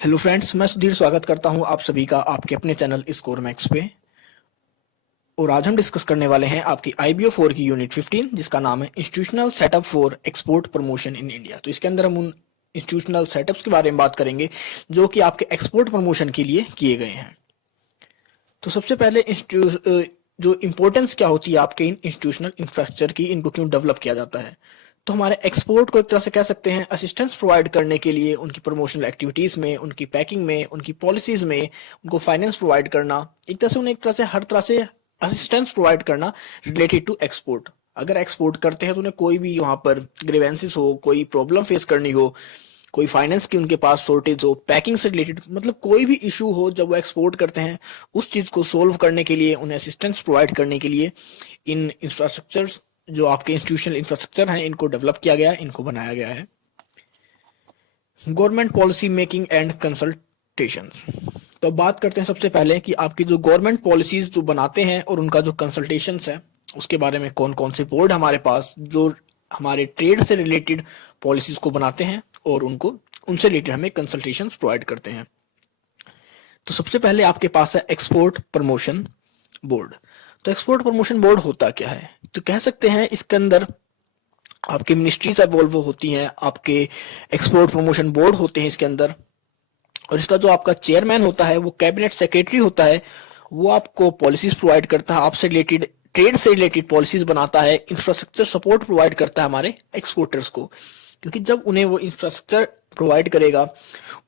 Hello friends, मैं सुधीर स्वागत करता हूं आप सभी का आपके अपने चैनल स्कोर मैक्स पे। और आज हम डिस्कस करने वाले हैं आपकी IBO 4 की यूनिट 15 जिसका नाम है institutional setup for export promotion in India. तो इसके अंदर हम उन इंस्टीट्यूशनल सेटअप्स के बारे में बात करेंगे जो कि आपके एक्सपोर्ट प्रमोशन के लिए किए गए हैं। तो सबसे पहले जो इम्पोर्टेंस क्या होती है आपके इन इंस्टीट्यूशनल इंफ्रास्ट्रक्चर की, इनको क्यों डेवलप किया जाता है। तो हमारे एक्सपोर्ट को एक तरह से कह सकते हैं असिस्टेंस प्रोवाइड करने के लिए, उनकी प्रमोशनल एक्टिविटीज में, उनकी पैकिंग में, उनकी पॉलिसीज में, उनको फाइनेंस प्रोवाइड करना, एक तरह से उन्हें एक तरह से हर तरह से असिस्टेंस प्रोवाइड करना रिलेटेड टू एक्सपोर्ट। अगर एक्सपोर्ट करते हैं तो उन्हें कोई भी वहां पर ग्रीवेंसेस हो, कोई प्रॉब्लम फेस करनी हो, कोई फाइनेंस की उनके पास शॉर्टेज हो, पैकिंग से रिलेटेड, मतलब कोई भी इशू हो जब वो एक्सपोर्ट करते हैं, उस चीज को सोल्व करने के लिए, उन्हें असिस्टेंस प्रोवाइड करने के लिए इन इंफ्रास्ट्रक्चर्स जो आपके इंस्टीट्यूशनल इंफ्रास्ट्रक्चर हैं इनको डेवलप किया गया है, इनको बनाया गया है। Government policy making and consultations. तो बात करते हैं सबसे पहले कि आपकी जो गवर्नमेंट पॉलिसीज जो बनाते हैं और उनका जो कंसल्टेशंस है उसके बारे में कौन कौन से बोर्ड हमारे पास जो हमारे ट्रेड से रिलेटेड पॉलिसीज को बनाते हैं और उनको उनसे रिलेटेड हमें कंसल्टेशंस प्रोवाइड करते हैं। तो सबसे पहले आपके पास है एक्सपोर्ट प्रमोशन बोर्ड। तो एक्सपोर्ट प्रमोशन बोर्ड होता क्या है, तो कह सकते हैं इसके अंदर आपकी मिनिस्ट्रीज इन्वॉल्व होती हैं, आपके एक्सपोर्ट प्रमोशन बोर्ड होते हैं इसके अंदर। और इसका जो आपका चेयरमैन होता है वो कैबिनेट सेक्रेटरी होता है। वो आपको पॉलिसीज प्रोवाइड करता है, आपसे रिलेटेड ट्रेड से रिलेटेड पॉलिसीज बनाता है, इंफ्रास्ट्रक्चर सपोर्ट प्रोवाइड करता है हमारे एक्सपोर्टर्स को। क्योंकि जब उन्हें वो इंफ्रास्ट्रक्चर प्रोवाइड करेगा,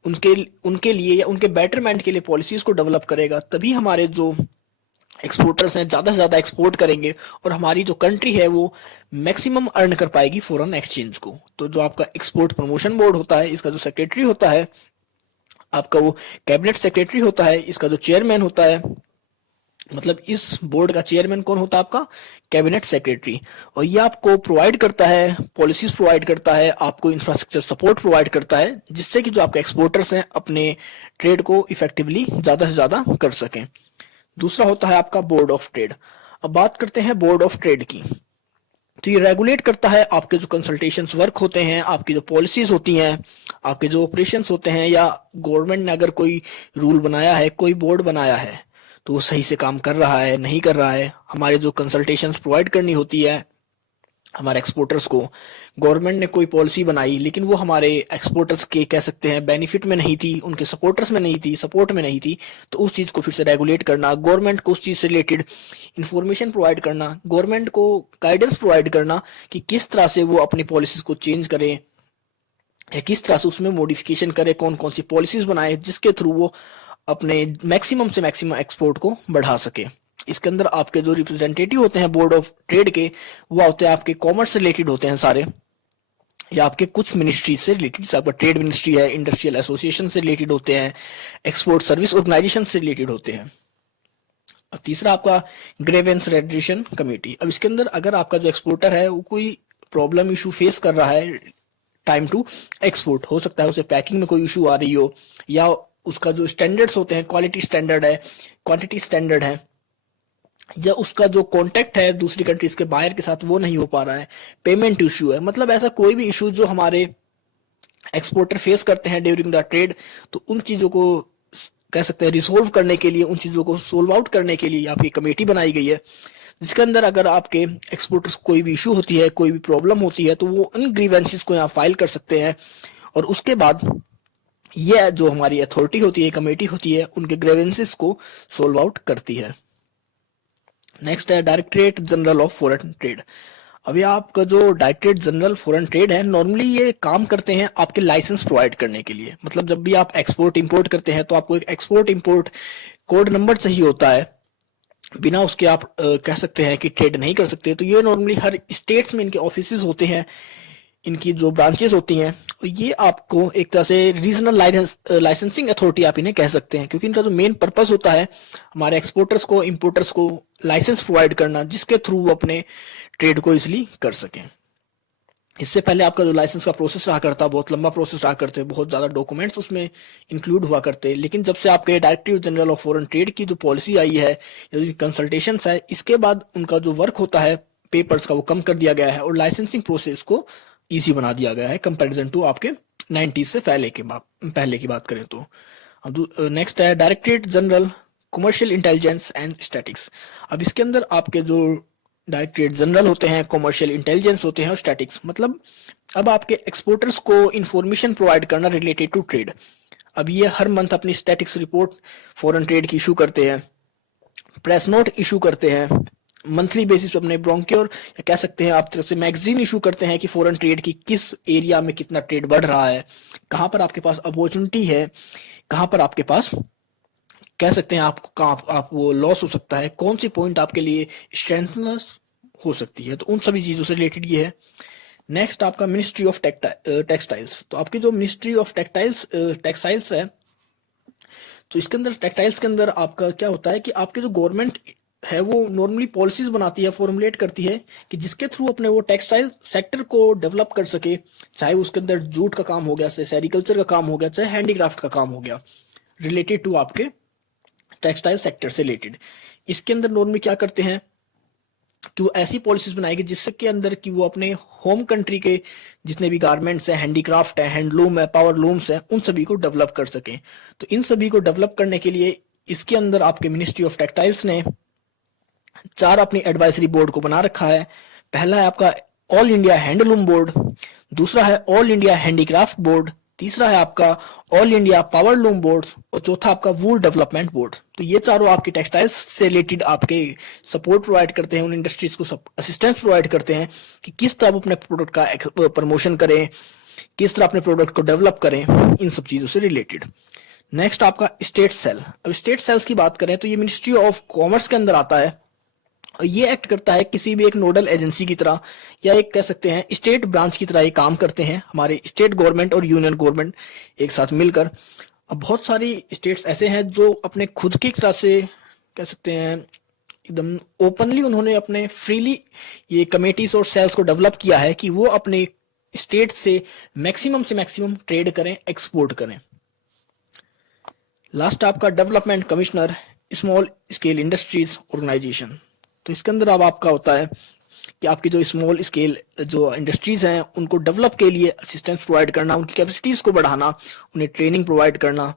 उनके उनके लिए या उनके बेटरमेंट के लिए पॉलिसीज को डेवलप करेगा, तभी हमारे जो एक्सपोर्टर्स हैं ज़्यादा से ज़्यादा एक्सपोर्ट करेंगे और हमारी जो कंट्री है वो मैक्सिमम अर्न कर पाएगी फॉरेन एक्सचेंज को। तो जो आपका एक्सपोर्ट प्रमोशन बोर्ड होता है, इसका जो सेक्रेटरी होता है आपका वो कैबिनेट सेक्रेटरी होता है। इसका जो चेयरमैन होता है, मतलब इस बोर्ड का चेयरमैन कौन होता है आपका, कैबिनेट सेक्रेटरी। और ये आपको प्रोवाइड करता है, पॉलिसीज प्रोवाइड करता है, आपको इंफ्रास्ट्रक्चर सपोर्ट प्रोवाइड करता है, जिससे कि जो आपके एक्सपोर्टर्स हैं अपने ट्रेड को इफेक्टिवली ज़्यादा से ज़्यादा कर सकें। दूसरा होता है आपका बोर्ड ऑफ ट्रेड। अब बात करते हैं बोर्ड ऑफ ट्रेड की। तो ये रेगुलेट करता है आपके जो कंसल्टेशंस वर्क होते हैं, आपकी जो पॉलिसीज होती हैं, आपके जो ऑपरेशंस होते हैं, या गवर्नमेंट ने अगर कोई रूल बनाया है, कोई बोर्ड बनाया है, तो वो सही से काम कर रहा है नहीं कर रहा है। हमारे जो कंसल्टेशंस प्रोवाइड करनी होती है हमारे एक्सपोर्टर्स को, गवर्नमेंट ने कोई पॉलिसी बनाई लेकिन वो हमारे एक्सपोर्टर्स के कह सकते हैं बेनिफिट में नहीं थी, उनके सपोर्टर्स में नहीं थी, सपोर्ट में नहीं थी, तो उस चीज़ को फिर से रेगुलेट करना, गवर्नमेंट को उस चीज़ से रिलेटेड इंफॉर्मेशन प्रोवाइड करना, गवर्नमेंट को गाइडेंस प्रोवाइड करना कि किस तरह से वो अपनी पॉलिसीज को चेंज करें या किस तरह से उसमें मॉडिफिकेशन करे, कौन कौन सी पॉलिसीज बनाए जिसके थ्रू वो अपने मैक्सिमम से मैक्सिमम एक्सपोर्ट को बढ़ा सके। इसके अंदर आपके जो रिप्रेजेंटेटिव होते हैं बोर्ड ऑफ ट्रेड के, वो होते हैं आपके कॉमर्स से रिलेटेड होते हैं सारे, या आपके कुछ मिनिस्ट्री से रिलेटेड, आपका ट्रेड मिनिस्ट्री है, इंडस्ट्रियल एसोसिएशन से रिलेटेड होते हैं, एक्सपोर्ट सर्विस ऑर्गेनाइजेशन से रिलेटेड होते हैं। अब तीसरा आपका ग्रेवेंस रेड्रेशन कमेटी। अब इसके अंदर अगर आपका जो एक्सपोर्टर है वो कोई प्रॉब्लम इशू फेस कर रहा है टाइम टू एक्सपोर्ट, हो सकता है उसे पैकिंग में कोई इशू आ रही हो, या उसका जो स्टैंडर्ड्स होते हैं, क्वालिटी स्टैंडर्ड है, क्वांटिटी स्टैंडर्ड है, या उसका जो कांटेक्ट है दूसरी कंट्रीज के बायर के साथ वो नहीं हो पा रहा है, पेमेंट इशू है, मतलब ऐसा कोई भी इशू जो हमारे एक्सपोर्टर फेस करते हैं ड्यूरिंग द ट्रेड, तो उन चीज़ों को कह सकते हैं रिसोल्व करने के लिए, उन चीज़ों को सोल्व आउट करने के लिए आपकी कमेटी बनाई गई है, जिसके अंदर अगर आपके एक्सपोर्टर्स को कोई भी इशू होती है, कोई भी प्रॉब्लम होती है, तो वो इन ग्रीवेंसेस को यहाँ फाइल कर सकते हैं। और उसके बाद ये जो हमारी अथॉरिटी होती है, कमेटी होती है, उनके ग्रीवेंसेस को सोल्व आउट करती है। नेक्स्ट है directorate general of foreign trade. अभी आपका जो डायरेक्टरेट जनरल फॉरेन ट्रेड है, नॉर्मली ये काम करते हैं आपके लाइसेंस प्रोवाइड करने के लिए। मतलब जब भी आप एक्सपोर्ट इंपोर्ट करते हैं तो आपको एक एक्सपोर्ट इंपोर्ट कोड नंबर चाहिए होता है, बिना उसके आप कह सकते हैं कि ट्रेड नहीं कर सकते। तो ये नॉर्मली हर स्टेट्स में इनके ऑफिसेज होते हैं, इनकी जो ब्रांचेस होती हैं, ये आपको एक तरह से रीजनल लाइसेंसिंग अथॉरिटी आप इन्हें कह सकते हैं, क्योंकि इनका जो मेन पर्पस होता है हमारे एक्सपोर्टर्स को, इंपोर्टर्स को लाइसेंस प्रोवाइड करना, जिसके थ्रू वो अपने ट्रेड को इजिली कर सकें। इससे पहले आपका जो लाइसेंस का प्रोसेस रहा करता, बहुत लंबा प्रोसेस रहा करते, बहुत ज़्यादा डॉक्यूमेंट्स उसमें इंक्लूड हुआ करते, लेकिन जब से आपके director general of foreign trade की जो पॉलिसी आई है, कंसल्टेशंस है, इसके बाद उनका जो वर्क होता है पेपर्स का वो कम कर दिया गया है और लाइसेंसिंग प्रोसेस को ईजी बना दिया गया है कंपैरिजन टू आपके 90 से पहले की बात करें तो। अब नेक्स्ट है directorate general commercial intelligence and statics. अब इसके अंदर आपके जो डायरेक्टरेट जनरल होते हैं, कमर्शियल इंटेलिजेंस होते हैं और स्टैटिक्स, मतलब अब आपके एक्सपोर्टर्स को इंफॉर्मेशन प्रोवाइड करना रिलेटेड टू ट्रेड। अब ये हर मंथ अपनी स्टैटिक्स रिपोर्ट फॉरेन ट्रेड की इशू करते हैं, प्रेस नोट इशू करते हैं, मंथली बेसिस पे अपने ब्रोंक्योर या कह सकते हैं आप तरफ से मैगजीन इशू करते हैं कि फॉरेन ट्रेड की किस एरिया में कितना ट्रेड बढ़ रहा है, कहाँ पर आपके पास अपॉर्चुनिटी है, कहाँ पर आपके पास कह सकते हैं आपको कहाँ आप वो लॉस हो सकता है, कौन सी पॉइंट आपके लिए स्ट्रेंथनेस हो सकती है। तो उन सभी चीज़ों से रिलेटेड ये है। नेक्स्ट आपका मिनिस्ट्री ऑफ टेक्सटाइल्स। तो आपकी जो मिनिस्ट्री ऑफ टेक्सटाइल्स है, तो इसके अंदर टेक्सटाइल्स के अंदर आपका क्या होता है कि आपकी जो गवर्नमेंट है वो नॉर्मली पॉलिसीज बनाती है, फॉर्मुलेट करती है कि जिसके थ्रू अपने वो टेक्सटाइल सेक्टर को डेवलप कर सके, चाहे उसके अंदर जूट का काम हो गया, चाहे सेरिकल्चर का काम हो गया, चाहे हैंडीक्राफ्ट का काम हो गया, रिलेटेड टू आपके टेक्सटाइल सेक्टर से रिलेटेड। इसके अंदर नॉर्मली क्या करते हैं कि वो ऐसी पॉलिसीज बनाएगी जिसके अंदर कि वो अपने होम कंट्री के जितने भी गारमेंट्स हैं, हैंडीक्राफ्ट है, हैंडलूम है, पावर लूम्स है, उन सभी को डेवलप कर सकें। तो इन सभी को डेवलप करने के लिए इसके अंदर आपके मिनिस्ट्री ऑफ टेक्सटाइल्स ने 4 अपनी एडवाइजरी बोर्ड को बना रखा है। पहला है आपका ऑल इंडिया हैंडलूम बोर्ड, दूसरा है ऑल इंडिया हैंडीक्राफ्ट बोर्ड, तीसरा है आपका all India power loom board और चौथा आपका वूल डेवलपमेंट बोर्ड। तो ये चारों आपकी टेक्सटाइल्स से रिलेटेड आपके सपोर्ट प्रोवाइड करते हैं, उन इंडस्ट्रीज को असिस्टेंस प्रोवाइड करते हैं कि किस तरह अपने प्रोडक्ट का प्रमोशन करें, किस तरह अपने प्रोडक्ट को डेवलप करें, इन सब चीजों से रिलेटेड। नेक्स्ट आपका स्टेट सेल। अब स्टेट सेल्स की बात करें तो ये मिनिस्ट्री ऑफ कॉमर्स के अंदर आता है। ये एक्ट करता है किसी भी एक नोडल एजेंसी की तरह, या एक कह सकते हैं स्टेट ब्रांच की तरह ये काम करते हैं, हमारे स्टेट गवर्नमेंट और यूनियन गवर्नमेंट एक साथ मिलकर। अब बहुत सारी स्टेट्स ऐसे हैं जो अपने खुद की तरह से कह सकते हैं एकदम ओपनली उन्होंने अपने फ्रीली ये कमेटीज और सेल्स को डेवलप किया है कि वो अपने स्टेट से मैक्सिमम ट्रेड करें, एक्सपोर्ट करें। लास्ट आपका development commissioner small scale industries organisation. तो इसके अंदर अब आपका होता है कि आपकी जो स्मॉल स्केल जो इंडस्ट्रीज हैं उनको डेवलप के लिए असिस्टेंस प्रोवाइड करना, उनकी कैपेसिटीज को बढ़ाना, उन्हें ट्रेनिंग प्रोवाइड करना,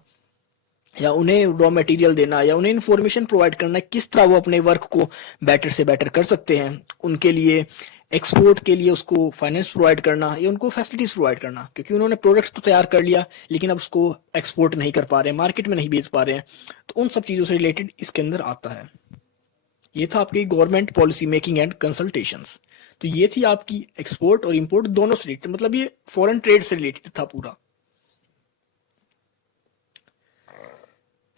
या उन्हें रॉ मटेरियल देना, या उन्हें इंफॉर्मेशन प्रोवाइड करना किस तरह वो अपने वर्क को बेटर से बेटर कर सकते हैं। उनके लिए एक्सपोर्ट के लिए उसको फाइनेंस प्रोवाइड करना या उनको फैसिलिटीज प्रोवाइड करना, क्योंकि उन्होंने प्रोडक्ट तो तैयार कर लिया लेकिन अब उसको एक्सपोर्ट नहीं कर पा रहे हैं, मार्केट में नहीं बेच पा रहे हैं। तो उन सब चीज़ों से रिलेटेड इसके अंदर आता है। ये था आपकी government policy making and consultations. तो ये थी आपकी एक्सपोर्ट और इंपोर्ट दोनों से रिलेटेड, मतलब ये फॉरेन ट्रेड से रिलेटेड था पूरा।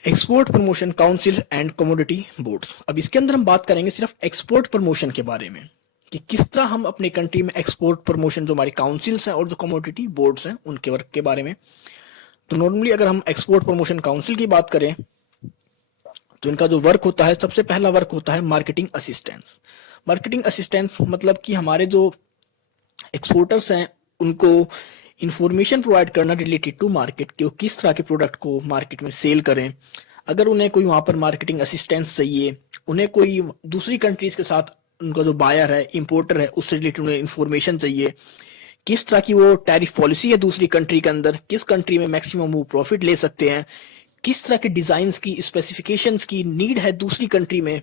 Export promotion council and commodity boards. अब इसके अंदर हम बात करेंगे सिर्फ एक्सपोर्ट प्रमोशन के बारे में कि किस तरह हम अपनी कंट्री में एक्सपोर्ट प्रमोशन जो हमारी काउंसिल्स हैं और जो कमोडिटी बोर्ड्स हैं उनके वर्क के बारे में। तो नॉर्मली अगर हम एक्सपोर्ट प्रमोशन काउंसिल की बात करें तो इनका जो वर्क होता है, सबसे पहला वर्क होता है मार्केटिंग असिस्टेंस। मार्केटिंग असिस्टेंस मतलब कि हमारे जो एक्सपोर्टर्स हैं उनको इंफॉर्मेशन प्रोवाइड करना रिलेटेड टू मार्केट कि वो किस तरह के प्रोडक्ट को मार्केट में सेल करें। अगर उन्हें कोई वहाँ पर मार्केटिंग असिस्टेंस चाहिए, उन्हें कोई दूसरी कंट्रीज के साथ उनका जो बायर है, इंपोर्टर है, उससे रिलेटेड उन्हें इंफॉर्मेशन चाहिए, किस तरह की वो टैरिफ पॉलिसी है दूसरी कंट्री के अंदर, किस कंट्री में मैक्सिमम वो प्रॉफिट ले सकते हैं, किस तरह के डिजाइन्स की स्पेसिफिकेशंस की नीड है दूसरी कंट्री में,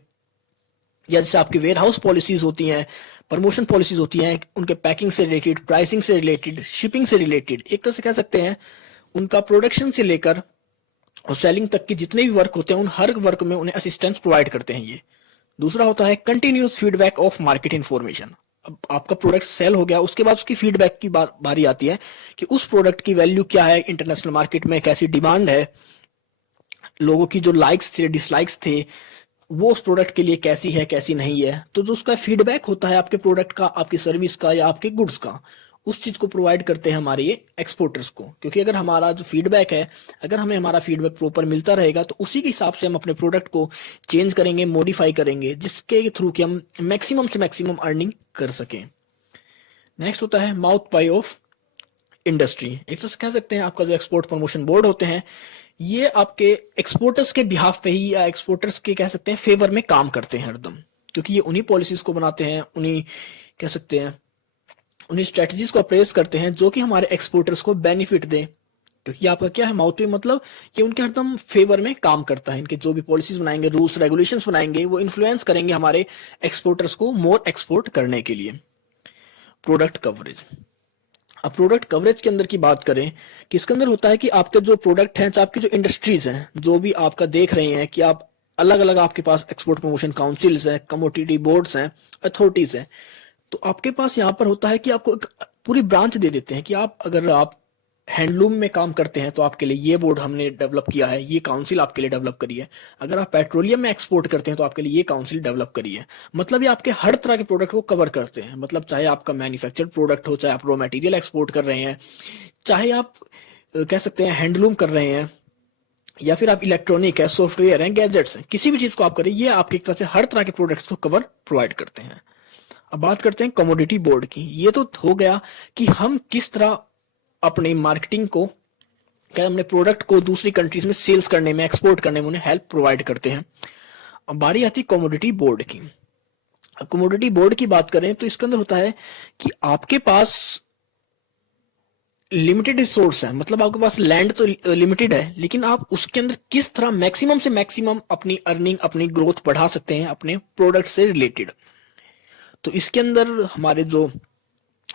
या जैसे आपकी वेयर हाउस पॉलिसीज होती हैं, प्रमोशन पॉलिसीज होती हैं, उनके पैकिंग से रिलेटेड, प्राइसिंग से रिलेटेड, शिपिंग से रिलेटेड, एक तरह से कह सकते हैं उनका प्रोडक्शन से लेकर और सेलिंग तक के जितने भी वर्क होते हैं उन हर वर्क में उन्हें असिस्टेंस प्रोवाइड करते हैं ये। दूसरा होता है continuous feedback of market information. अब आपका प्रोडक्ट सेल हो गया, उसके बाद उसकी फीडबैक की बारी आती है कि उस प्रोडक्ट की वैल्यू क्या है, इंटरनेशनल मार्केट में कैसी डिमांड है, लोगों की जो लाइक्स थे, डिसलाइक्स थे, वो उस प्रोडक्ट के लिए कैसी है, कैसी नहीं है। तो जो उसका फीडबैक होता है आपके प्रोडक्ट का, आपकी सर्विस का या आपके गुड्स का, उस चीज को प्रोवाइड करते हैं हमारे ये एक्सपोर्टर्स को। क्योंकि अगर हमारा जो फीडबैक है, अगर हमें हमारा फीडबैक प्रॉपर मिलता रहेगा तो उसी के हिसाब से हम अपने प्रोडक्ट को चेंज करेंगे, मॉडिफाई करेंगे, जिसके थ्रू कि हम मैक्सिमम से मैक्सिमम अर्निंग कर सकें। नेक्स्ट होता है माउथ पाई ऑफ इंडस्ट्री। एक तो कह सकते हैं आपका जो एक्सपोर्ट प्रमोशन बोर्ड होते हैं ये आपके एक्सपोर्टर्स के बिहाफ पे ही या एक्सपोर्टर्स के कह सकते हैं फेवर में काम करते हैं हरदम, क्योंकि ये उन्हीं पॉलिसीज को बनाते हैं, उन्हीं कह सकते हैं उन्हीं स्ट्रेटजीज को अप्रेस करते हैं जो कि हमारे एक्सपोर्टर्स को बेनिफिट दें, क्योंकि आपका क्या है माउथ पे मतलब ये उनके हरदम फेवर में काम करता है। इनके जो भी पॉलिसीज बनाएंगे, रूल्स रेगुलेशंस बनाएंगे, वो इन्फ्लुएंस करेंगे हमारे एक्सपोर्टर्स को मोर एक्सपोर्ट करने के लिए। Product coverage. अब प्रोडक्ट कवरेज के अंदर की बात करें कि इसके अंदर होता है कि आपके जो प्रोडक्ट हैं, आपकी जो इंडस्ट्रीज हैं, जो भी आपका देख रहे हैं कि आप अलग अलग आपके पास एक्सपोर्ट प्रमोशन काउंसिल्स हैं, कमोडिटी बोर्ड्स हैं, अथॉरिटीज हैं, तो आपके पास यहाँ पर होता है कि आपको एक पूरी ब्रांच दे देते हैं कि आप अगर आप हैंडलूम में काम करते हैं तो आपके लिए ये बोर्ड हमने डेवलप किया है, ये काउंसिल आपके लिए डेवलप करी है। अगर आप पेट्रोलियम में एक्सपोर्ट करते हैं तो आपके लिए ये काउंसिल डेवलप करी है। मतलब ये आपके हर तरह के प्रोडक्ट को कवर करते हैं। मतलब चाहे आपका मैन्युफैक्चर्ड प्रोडक्ट हो, चाहे आप रॉ मटेरियल एक्सपोर्ट कर रहे हैं, चाहे आप कह सकते हैं हैंडलूम कर रहे हैं, या फिर आप इलेक्ट्रॉनिक है, सॉफ्टवेयर है, गैजेट्स हैं, किसी भी चीज को आप करें, ये आपकी एक तरह से हर तरह के प्रोडक्ट्स को कवर प्रोवाइड करते हैं। अब बात करते हैं कमोडिटी बोर्ड की। ये तो हो गया कि हम किस तरह अपनी मार्केटिंग को, क्या अपने प्रोडक्ट को दूसरी कंट्रीज में सेल्स करने में, एक्सपोर्ट करने में उन्हें हेल्प प्रोवाइड करते हैं। अब बारी आती है कमोडिटी बोर्ड की। कमोडिटी बोर्ड की बात करें तो इसके अंदर होता है कि आपके पास लिमिटेड रिसोर्स है, मतलब आपके पास लैंड तो लिमिटेड है, लेकिन आप उसके अंदर किस तरह मैक्सिमम से मैक्सिमम अपनी अर्निंग, अपनी ग्रोथ बढ़ा सकते हैं अपने प्रोडक्ट से रिलेटेड। तो इसके अंदर हमारे जो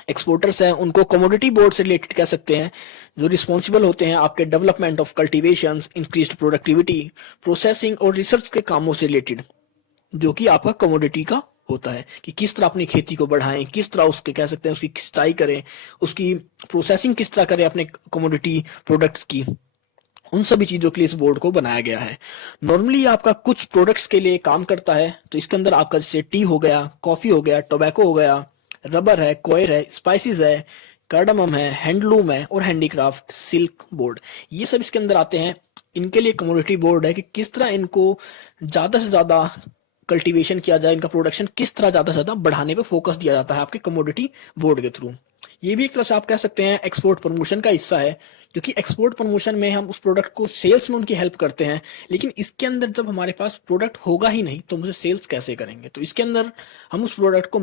एक्सपोर्टर्स हैं उनको कमोडिटी बोर्ड से रिलेटेड कह सकते हैं, जो रिस्पॉन्सिबल होते हैं आपके development of cultivation, increased productivity, processing और रिसर्च के कामों से रिलेटेड, जो कि आपका कमोडिटी का होता है कि किस तरह अपनी खेती को बढ़ाएं, किस तरह उसके कह सकते हैं उसकी सिंचाई करें, उसकी प्रोसेसिंग किस तरह करें अपने कमोडिटी प्रोडक्ट्स की। उन सभी चीजों के लिए इस बोर्ड को बनाया गया है। नॉर्मली आपका कुछ प्रोडक्ट्स के लिए काम करता है, तो इसके अंदर आपका जैसे टी हो गया, कॉफी हो गया, टोबैको हो गया, रबर है, कॉयर है, स्पाइसेस है, कार्डमम है, हैंडलूम है और हैंडीक्राफ्ट सिल्क बोर्ड, ये सब इसके अंदर आते हैं। इनके लिए कमोडिटी बोर्ड है कि किस तरह इनको ज्यादा से ज्यादा कल्टीवेशन किया जाए, इनका प्रोडक्शन किस तरह ज्यादा से ज्यादा बढ़ाने पे फोकस दिया जाता है आपके कमोडिटी बोर्ड के थ्रू। ये भी एक तरह से आप कह सकते हैं एक्सपोर्ट प्रमोशन का हिस्सा है, क्योंकि एक्सपोर्ट प्रमोशन में हम उस प्रोडक्ट को सेल्स में उनकी हेल्प करते हैं, लेकिन इसके अंदर जब हमारे पास प्रोडक्ट होगा ही नहीं तो हम उसे सेल्स कैसे करेंगे। तो इसके अंदर हम उस प्रोडक्ट को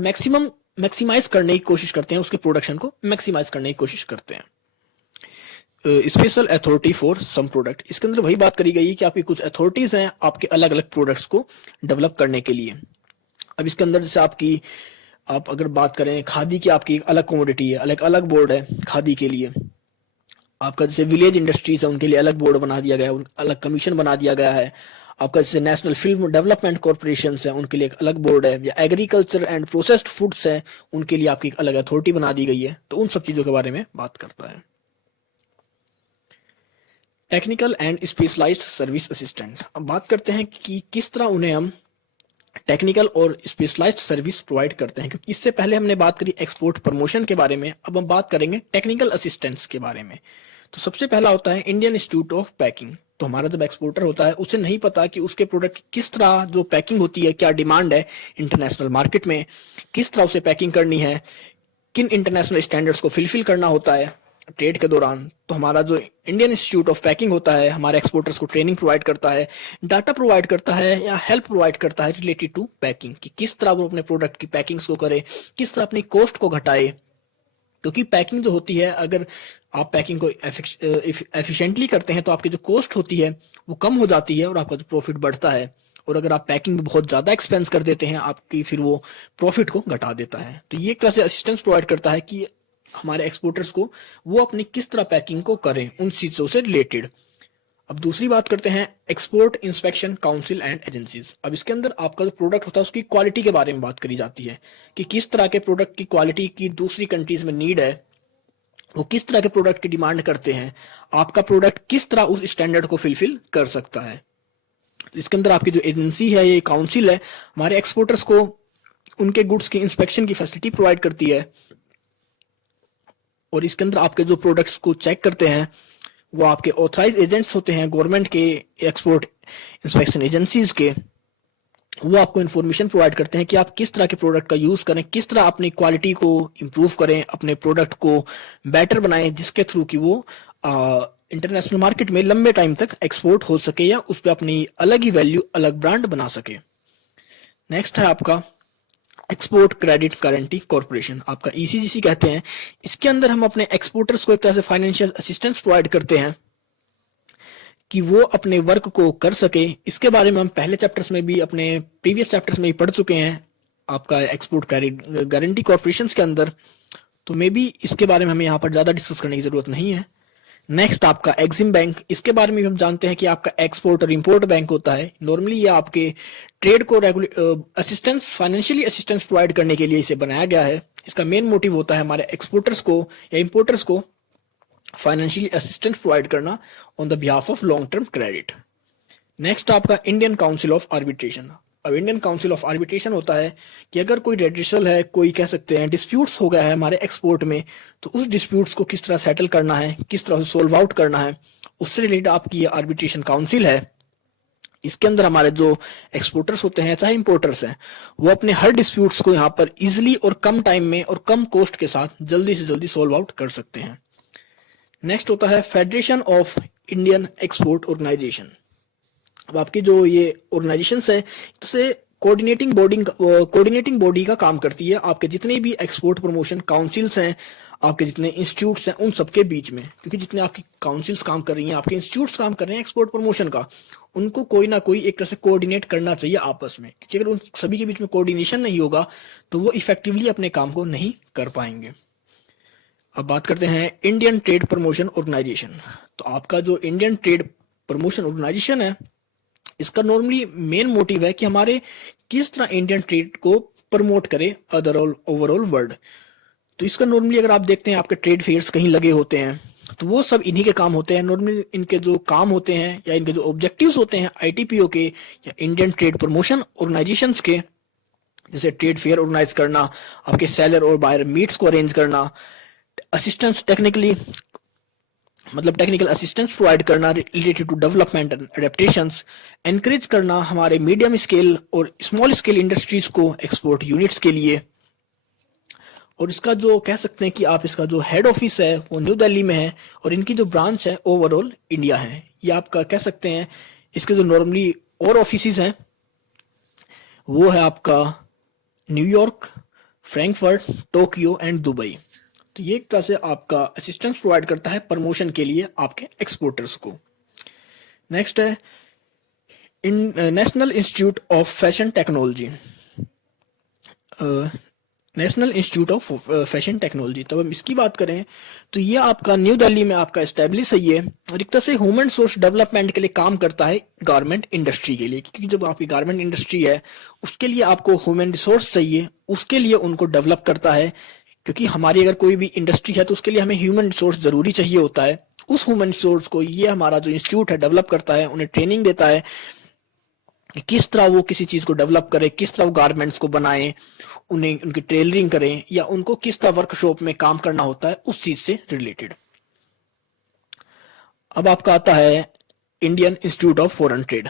मैक्सिमाइज करने की कोशिश करते हैं, उसके प्रोडक्शन को मैक्सिमाइज करने की कोशिश करते हैं। Special authority for some product, इसके अंदर वही बात करी गई है कि आपकी कुछ अथॉरिटीज हैं आपके अलग अलग प्रोडक्ट्स को डेवलप करने के लिए। अब इसके अंदर जैसे आपकी, आप अगर बात करें खादी की, आपकी एक अलग कमोडिटी है, अलग अलग बोर्ड है खादी के लिए। आपका जैसे विलेज इंडस्ट्रीज है उनके लिए अलग बोर्ड बना दिया गया है, अलग कमीशन बना दिया गया है। आपका जैसे नेशनल फिल्म डेवलपमेंट कॉर्पोरेशन है उनके लिए एक अलग बोर्ड है, या एग्रीकल्चर एंड प्रोसेस्ड फूड्स है उनके लिए आपकी एक अलग अथॉरिटी बना दी गई है। तो उन सब चीजों के बारे में बात करता है। Technical and specialised service assistant, अब बात करते हैं कि किस तरह उन्हें हम टेक्निकल और स्पेशलाइज्ड सर्विस प्रोवाइड करते हैं, क्योंकि इससे पहले हमने बात करी एक्सपोर्ट प्रमोशन के बारे में, अब हम बात करेंगे टेक्निकल असिस्टेंस के बारे में। तो सबसे पहला होता है इंडियन इंस्टीट्यूट ऑफ पैकिंग। तो हमारा जब एक्सपोर्टर होता है उसे नहीं पता कि उसके प्रोडक्ट की किस तरह जो पैकिंग होती है, क्या डिमांड है इंटरनेशनल मार्केट में, किस तरह उसे पैकिंग करनी है, किन इंटरनेशनल स्टैंडर्ड्स को फिलफिल करना होता है ट्रेड के दौरान। तो हमारा जो इंडियन इंस्टीट्यूट ऑफ पैकिंग होता है हमारे एक्सपोर्टर्स को ट्रेनिंग प्रोवाइड करता है, डाटा प्रोवाइड करता है या हेल्प प्रोवाइड करता है रिलेटेड टू पैकिंग, कि किस तरह वो अपने प्रोडक्ट की पैकिंग्स को करे, किस तरह अपनी कॉस्ट को घटाए। क्योंकि पैकिंग जो होती है, अगर आप पैकिंग को एफिशिएंटली करते हैं तो आपकी जो कॉस्ट होती है वो कम हो जाती है और आपका जो प्रॉफिट बढ़ता है। और अगर आप पैकिंग में बहुत ज्यादा एक्सपेंस कर देते हैं आपकी, फिर वो प्रॉफिट को घटा देता है। तो ये एक तरह से असिस्टेंस प्रोवाइड करता है कि हमारे एक्सपोर्टर्स को वो अपनी किस तरह पैकिंग को करें उन चीजों से रिलेटेड। अब दूसरी बात करते हैं export inspection council and agencies. अब इसके अंदर आपका जो प्रोडक्ट होता है उसकी क्वालिटी के बारे में बात करी जाती है कि किस तरह के प्रोडक्ट की क्वालिटी की दूसरी कंट्रीज में नीड है, वो किस तरह के प्रोडक्ट की डिमांड करते हैं, आपका प्रोडक्ट किस तरह उस स्टैंडर्ड को फिलफिल कर सकता है। इसके अंदर आपकी जो एजेंसी है, ये काउंसिल है, हमारे एक्सपोर्टर्स को उनके गुड्स की इंस्पेक्शन की फैसिलिटी प्रोवाइड करती है। और इसके अंदर आपके जो प्रोडक्ट्स को चेक करते हैं वो आपके ऑथराइज एजेंट्स होते हैं गवर्नमेंट के, एक्सपोर्ट इंस्पेक्शन एजेंसीज के। वो आपको इन्फॉर्मेशन प्रोवाइड करते हैं कि आप किस तरह के प्रोडक्ट का यूज करें, किस तरह अपनी क्वालिटी को इम्प्रूव करें, अपने प्रोडक्ट को बेटर बनाएं, जिसके थ्रू कि वो इंटरनेशनल मार्केट में लंबे टाइम तक एक्सपोर्ट हो सके या उस पर अपनी अलग ही वैल्यू, अलग ब्रांड बना सके। नेक्स्ट है आपका एक्सपोर्ट क्रेडिट गारंटी कॉर्पोरेशन, आपका ईसीजीसी कहते हैं। इसके अंदर हम अपने एक्सपोर्टर्स को एक तरह से फाइनेंशियल असिस्टेंस प्रोवाइड करते हैं कि वो अपने वर्क को कर सके। इसके बारे में हम पहले चैप्टर्स में भी, अपने प्रीवियस चैप्टर्स में भी पढ़ चुके हैं आपका एक्सपोर्ट क्रेडिट गारंटी कॉर्पोरेशन के अंदर, तो मे बी इसके बारे में हमें यहाँ पर ज़्यादा डिस्कस करने की ज़रूरत नहीं है। नेक्स्ट आपका एग्जिम बैंक, इसके बारे में भी हम जानते हैं कि आपका एक्सपोर्ट और इंपोर्ट बैंक होता है। नॉर्मली ये आपके ट्रेड को असिस्टेंस, फाइनेंशियली असिस्टेंस प्रोवाइड करने के लिए इसे बनाया गया है। इसका मेन मोटिव होता है हमारे एक्सपोर्टर्स को या इंपोर्टर्स को फाइनेंशियली असिस्टेंस प्रोवाइड करना on the behalf of long term credit. Next आपका इंडियन काउंसिल ऑफ आर्बिट्रेशन। अब इंडियन काउंसिल ऑफ आर्बिट्रेशन होता है कि अगर कोई रेडिशल है, कोई कह सकते हैं डिस्प्यूट्स हो गया है हमारे एक्सपोर्ट में, तो उस डिस्प्यूट्स को किस तरह सेटल करना है, किस तरह से सोल्व आउट करना है, उससे रिलेटेड आपकी ये आर्बिट्रेशन काउंसिल है। इसके अंदर हमारे जो एक्सपोर्टर्स होते हैं चाहे इंपोर्टर्स हैं, वो अपने हर डिस्प्यूट्स को यहाँ पर इजिली और कम टाइम में और कम कॉस्ट के साथ जल्दी से जल्दी सोल्व आउट कर सकते हैं। नेक्स्ट होता है Federation of Indian Export Organisation. अब आपकी जो ये ऑर्गेनाइजेशन है, इससे कोऑर्डिनेटिंग बॉडी का काम करती है आपके जितने भी एक्सपोर्ट प्रमोशन काउंसिल्स हैं, आपके जितने इंस्टीट्यूट्स हैं, उन सबके बीच में। क्योंकि जितने आपकी काउंसिल्स काम कर रही हैं, आपके इंस्टीट्यूट्स काम कर रहे हैं एक्सपोर्ट प्रमोशन का, उनको कोई ना कोई एक तरह से कोऑर्डिनेट करना चाहिए आपस में, क्योंकि अगर उन सभी के बीच में कोऑर्डिनेशन नहीं होगा तो वो इफेक्टिवली अपने काम को नहीं कर पाएंगे। अब बात करते हैं इंडियन ट्रेड प्रमोशन ऑर्गेनाइजेशन। तो आपका जो इंडियन ट्रेड प्रमोशन ऑर्गेनाइजेशन है, इसका नॉर्मली मेन मोटिव है कि हमारे किस तरह इंडियन ट्रेड को प्रमोट करे अदर ओवरऑल वर्ल्ड। तो इसका नॉर्मली अगर आप देखते हैं आपके ट्रेड फेयर्स कहीं लगे होते हैं, तो वो सब इन्हीं के काम होते हैं। नॉर्मली इनके जो काम होते हैं या इनके जो ऑब्जेक्टिव्स होते हैं आईटीपीओ के या इंडियन ट्रेड प्रमोशन ऑर्गेनाइजेशंस के, जैसे ट्रेड फेयर ऑर्गेनाइज करना, आपके सेलर और बायर मीट्स को अरेंज करना, असिस्टेंस टेक्निकल असिस्टेंस प्रोवाइड करना related to development and adaptations, encourage करना हमारे मीडियम स्केल और स्मॉल स्केल इंडस्ट्रीज को एक्सपोर्ट यूनिट्स के लिए। और इसका जो कह सकते हैं कि आप इसका जो हेड ऑफिस है वो न्यू दिल्ली में है, और इनकी जो ब्रांच है ओवरऑल इंडिया है। ये आपका कह सकते हैं इसके जो नॉर्मली और ऑफिस हैं वो है आपका New York, Frankfurt, Tokyo and Dubai. तो ये एक तरह से आपका असिस्टेंस प्रोवाइड करता है प्रमोशन के लिए आपके एक्सपोर्टर्स को। नेक्स्ट है national institute of fashion technology. National institute of fashion technology, तो हम इसकी बात करें तो ये आपका न्यू दिल्ली में आपका एस्टेब्लिश है ये, और एक तरह से ह्यूमन सोर्स डेवलपमेंट के लिए काम करता है गारमेंट इंडस्ट्री के लिए। क्योंकि जब आपकी गारमेंट इंडस्ट्री है उसके लिए आपको ह्यूमन रिसोर्स चाहिए, उसके लिए उनको डेवलप करता है। क्योंकि हमारी अगर कोई भी इंडस्ट्री है तो उसके लिए हमें ह्यूमन रिसोर्स जरूरी चाहिए होता है। उस ह्यूमन रिसोर्स को ये हमारा जो इंस्टीट्यूट है डेवलप करता है, उन्हें ट्रेनिंग देता है कि किस तरह वो किसी चीज को डेवलप करे, किस तरह वो गारमेंट्स को बनाए, उन्हें उनकी टेलरिंग करें, या उनको किस तरह वर्कशॉप में काम करना होता है उस चीज से रिलेटेड। अब आपका आता है Indian institute of foreign trade.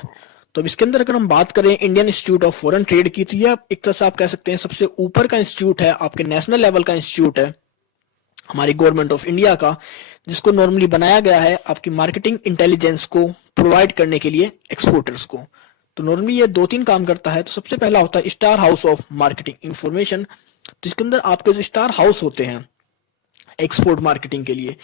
तो अब इसके अंदर अगर हम बात करें Indian institute of foreign trade की, तो यह एक तरह से आप कह सकते हैं सबसे ऊपर का इंस्टीट्यूट है, आपके नेशनल लेवल का इंस्टीट्यूट है हमारी गवर्नमेंट ऑफ इंडिया का, जिसको नॉर्मली बनाया गया है आपकी मार्केटिंग इंटेलिजेंस को प्रोवाइड करने के लिए एक्सपोर्टर्स को। तो नॉर्मली ये 2-3 काम करता है। तो सबसे पहला होता है star house of marketing information, जिसके अंदर आपके जो स्टार हाउस होते हैं एक्सपोर्ट मार्केटिंग के लिए,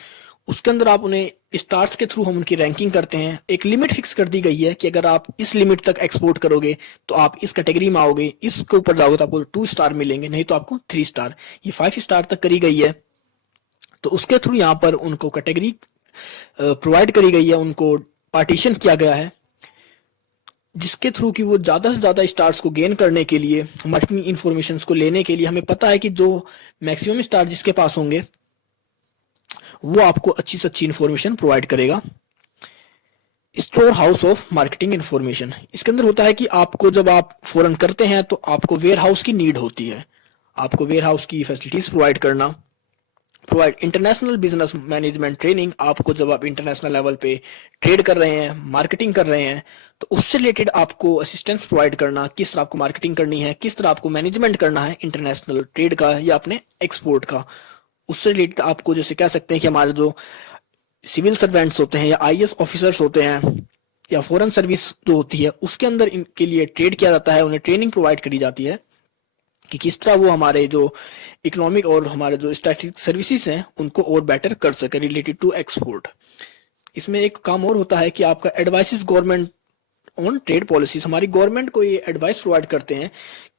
उसके अंदर आप उन्हें स्टार्स के थ्रू हम उनकी रैंकिंग करते हैं। एक लिमिट फिक्स कर दी गई है कि अगर आप इस लिमिट तक एक्सपोर्ट करोगे तो आप इस कैटेगरी में आओगे, इसके ऊपर जाओगे तो आपको 2 स्टार मिलेंगे, नहीं तो आपको 3 स्टार, ये 5 स्टार तक करी गई है। तो उसके थ्रू यहाँ पर उनको कैटेगरी प्रोवाइड करी गई है, उनको पार्टीशन किया गया है, जिसके थ्रू कि वो ज्यादा से ज्यादा स्टार्स को गेन करने के लिए, मार्केटिंग इंफॉर्मेशन को लेने के लिए, हमें पता है कि जो मैक्सिमम स्टार जिसके पास होंगे वो आपको अच्छी से अच्छी इंफॉर्मेशन प्रोवाइड करेगा। Store house of marketing information, इसके अंदर होता है कि आपको जब आप फॉरेन करते हैं तो आपको वेयर हाउस की नीड होती है, आपको वेयर हाउस की फैसिलिटीज प्रोवाइड करना, इंटरनेशनल बिजनेस मैनेजमेंट ट्रेनिंग, आपको जब आप इंटरनेशनल लेवल पे ट्रेड कर रहे हैं, मार्केटिंग कर रहे हैं, तो उससे रिलेटेड आपको असिस्टेंस प्रोवाइड करना, किस तरह आपको मार्केटिंग करनी है, किस तरह आपको मैनेजमेंट करना है इंटरनेशनल ट्रेड का या अपने एक्सपोर्ट का। उससे रिलेटेड आपको जैसे कह सकते हैं कि हमारे जो सिविल सर्वेंट्स होते हैं या आईएएस ऑफिसर्स होते हैं या फॉरेन सर्विस जो होती है उसके अंदर इनके लिए ट्रेड किया जाता है, उन्हें ट्रेनिंग प्रोवाइड करी जाती है कि किस तरह वो हमारे जो इकोनॉमिक और हमारे जो स्टैटिक सर्विसेज हैं उनको और बेटर कर सके रिलेटेड टू एक्सपोर्ट। इसमें एक काम और होता है कि आपका advices government on trade policies, हमारी गवर्नमेंट को ये एडवाइस प्रोवाइड करते हैं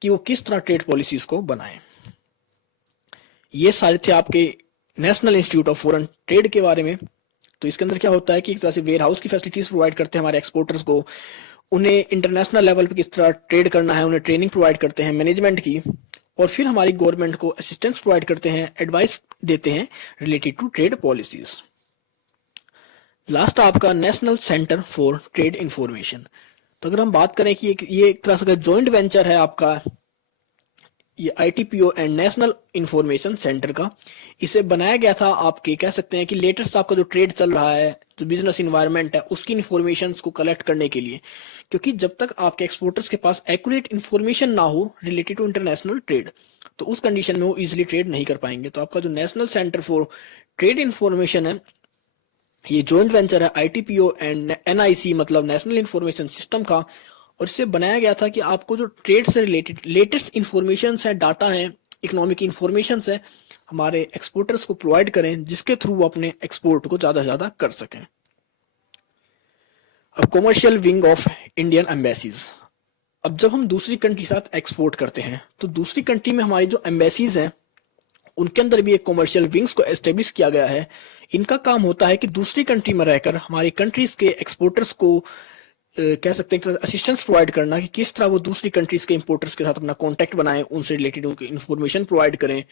कि वो किस तरह ट्रेड पॉलिसीज को बनाएं। ये सारे थे आपके national institute of foreign trade के बारे में। तो इसके अंदर क्या होता है कि एक तरह से वेयर हाउस की फैसिलिटीज प्रोवाइड करते हैं हमारे एक्सपोर्टर्स को, उन्हें इंटरनेशनल लेवल पे किस तरह ट्रेड करना है, उन्हें ट्रेनिंग प्रोवाइड करते हैं मैनेजमेंट की, और फिर हमारी गवर्नमेंट को असिस्टेंस प्रोवाइड करते हैं, एडवाइस देते हैं related to trade policies. Last आपका national centre for trade information. तो अगर हम बात करें कि ये एक तरह से जॉइंट वेंचर है आपका, ये ITPO and national information centre का। इसे बनाया गया था आपके कह सकते हैं कि लेटेस्ट आपका जो ट्रेड चल रहा है, जो बिजनेस इन्वायरमेंट है, उसकी इन्फॉर्मेशन को कलेक्ट करने के लिए, क्योंकि जब तक आपके एक्सपोर्टर्स के पास एक्यूरेट इन्फॉर्मेशन ना हो रिलेटेड टू इंटरनेशनल ट्रेड, तो उस कंडीशन में वो इजिली ट्रेड नहीं कर पाएंगे। तो आपका जो national centre for trade information है, ये जॉइंट वेंचर है आईटीपीओ एंड एनआईसी, मतलब नेशनल इंफॉर्मेशन सिस्टम का। और इससे बनाया गया था कि आपको जो ट्रेड से रिलेटेड लेटेस्ट इंफॉर्मेशन है, डाटा है, इकोनॉमिक इंफॉर्मेशन है, हमारे एक्सपोर्टर्स को प्रोवाइड करें, जिसके थ्रू वो अपने एक्सपोर्ट को ज्यादा से ज्यादा कर सकें। अब commercial wing of Indian embassies. अब जब हम दूसरी कंट्री के साथ एक्सपोर्ट करते हैं तो दूसरी कंट्री में हमारी जो एम्बेसीज हैं उनके अंदर भी एक कॉमर्शियल विंग्स को एस्टेब्लिश किया गया है। इनका काम होता है कि दूसरी कंट्री में रहकर हमारी कंट्रीज के एक्सपोर्टर्स को कह सकते हैं असिस्टेंस प्रोवाइड करना, कि किस तरह वो दूसरी कंट्रीज के इंपोर्टर्स के साथ अपना कॉन्टैक्ट बनाएं, उनसे रिलेटेड उनकी इन्फॉर्मेशन प्रोवाइड करें,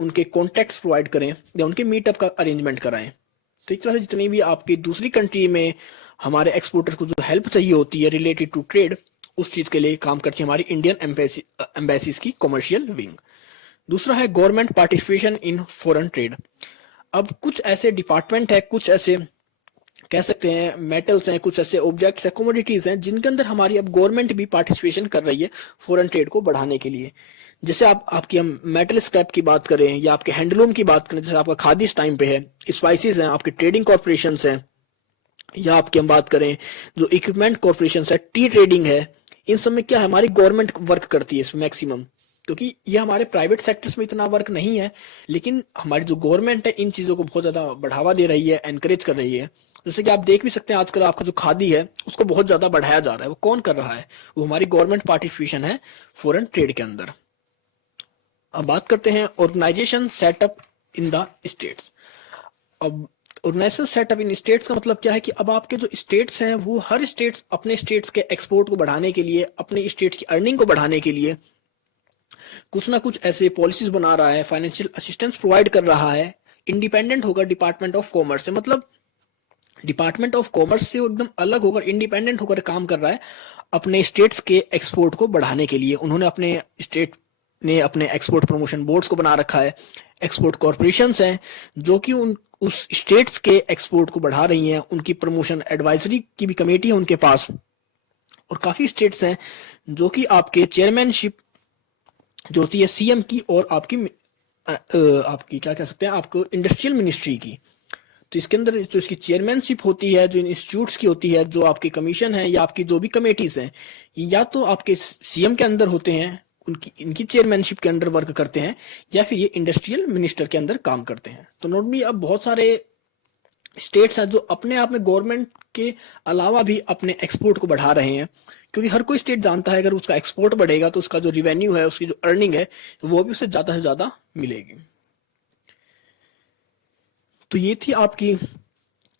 उनके कॉन्टैक्ट्स प्रोवाइड करें या उनके मीटअप का अरेंजमेंट कराएं। तो इस तरह से जितनी भी आपकी दूसरी कंट्री में हमारे एक्सपोर्टर्स को जो हेल्प चाहिए होती है रिलेटेड टू ट्रेड, उस चीज के लिए काम करती है हमारी इंडियन एम्बेसीज की कॉमर्शियल विंग। दूसरा है government participation in foreign trade. अब कुछ ऐसे डिपार्टमेंट है, कुछ ऐसे कह सकते हैं मेटल्स हैं, कुछ ऐसे ऑब्जेक्ट्स हैं, कमोडिटीज हैं, जिनके अंदर हमारी अब गवर्नमेंट भी पार्टिसिपेशन कर रही है फॉरेन ट्रेड को बढ़ाने के लिए। जैसे आपकी हम मेटल स्क्रैप की बात करें या आपके हैंडलूम की बात करें, जैसे आपका खादी इस टाइम पे है, स्पाइसेस हैं, आपके ट्रेडिंग कॉर्पोरेशन हैं, या आपकी हम बात करें जो इक्विपमेंट कॉर्पोरेशन है, टी ट्रेडिंग है, इन सब में क्या है हमारी गवर्नमेंट वर्क करती है इसमें मैक्सिमम, क्योंकि ये हमारे प्राइवेट सेक्टर्स में इतना वर्क नहीं है, लेकिन हमारी जो गवर्नमेंट है इन चीजों को बहुत ज्यादा बढ़ावा दे रही है, एनकरेज कर रही है। जैसे कि आप देख भी सकते हैं आजकल आपका जो खादी है उसको बहुत ज्यादा बढ़ाया जा रहा है। वो कौन कर रहा है? वो हमारी गवर्नमेंट पार्टिसिपेशन है फॉरेन ट्रेड के अंदर। अब बात करते हैं organisation setup in the states. अब ऑर्गेनाइजेशन सेटअप इन स्टेट्स का मतलब क्या है कि अब आपके जो स्टेट्स हैं वो हर स्टेट्स अपने स्टेट्स के एक्सपोर्ट को बढ़ाने के लिए, अपने स्टेट्स की अर्निंग को बढ़ाने के लिए कुछ ना कुछ ऐसे पॉलिसीज बना रहा है, फाइनेंशियल असिस्टेंस प्रोवाइड कर रहा है, इंडिपेंडेंट होकर डिपार्टमेंट ऑफ कॉमर्स से, मतलब डिपार्टमेंट ऑफ कॉमर्स से वो एकदम अलग होकर इंडिपेंडेंट होकर काम कर रहा है अपने स्टेट्स के एक्सपोर्ट को बढ़ाने के लिए। उन्होंने अपने स्टेट ने अपने एक्सपोर्ट प्रमोशन बोर्ड्स को बना रखा है, एक्सपोर्ट कॉर्पोरेशंस हैं जो कि उस स्टेट्स के एक्सपोर्ट को बढ़ा रही हैं, उनकी प्रमोशन एडवाइजरी की भी कमेटी है उनके पास, और काफी स्टेट्स हैं जो कि आपके चेयरमैनशिप जो होती है सीएम की और आपकी क्या कह सकते हैं आपको इंडस्ट्रियल मिनिस्ट्री की। तो इसके अंदर जो इसकी चेयरमैनशिप होती है, जो इंस्टीट्यूट्स की होती है, जो आपकी कमीशन है या आपकी जो भी कमेटीज हैं, या तो आपके सीएम के अंदर होते हैं, इनकी चेयरमैनशिप के अंडर वर्क करते हैं, या फिर ये इंडस्ट्रियल मिनिस्टर के अंदर काम करते हैं। तो नॉर्मली अब बहुत सारे स्टेट्स हैं जो अपने आप में गवर्नमेंट के अलावा भी अपने एक्सपोर्ट को बढ़ा रहे हैं, क्योंकि हर कोई स्टेट जानता है अगर उसका एक्सपोर्ट बढ़ेगा तो उसका जो रिवेन्यू है, उसकी जो अर्निंग है, वो भी उसे ज्यादा से ज्यादा मिलेगी। तो ये थी आपकी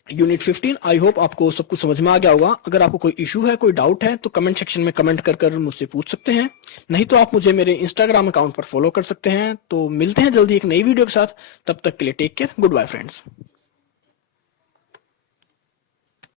यूनिट 15। आई होप आपको सब कुछ समझ में आ गया होगा। अगर आपको कोई इशू है, कोई डाउट है, तो कमेंट सेक्शन में कमेंट कर मुझसे पूछ सकते हैं, नहीं तो आप मुझे मेरे इंस्टाग्राम अकाउंट पर फॉलो कर सकते हैं। तो मिलते हैं जल्दी एक नई वीडियो के साथ, तब तक के लिए take care, good bye friends.